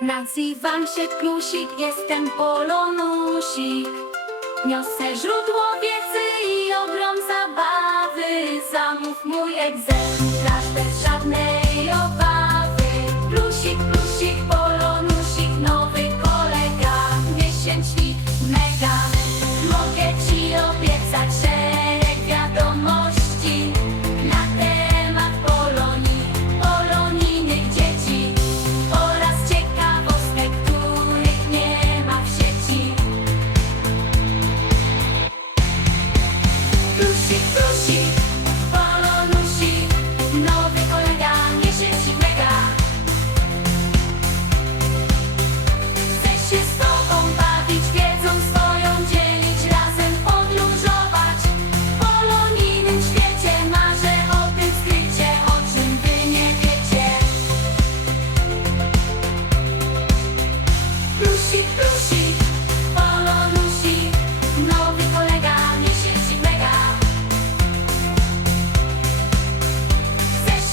Nazywam się Klusik, jestem polonusik. Niosę źródło wiedzy i ogrom zabawy. Zamów mój egzemplarz bez żadnej obawy. Plusik, plusik, polonusik, Plusik, plusik,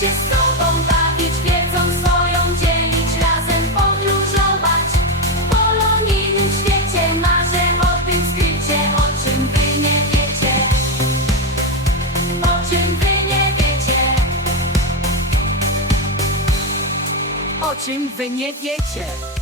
się z tobą bawić, wiedzą swoją dzielić, razem podróżować. W polonijnym świecie marzę o tym skrycie, o czym wy nie wiecie. O czym wy nie wiecie. O czym wy nie wiecie?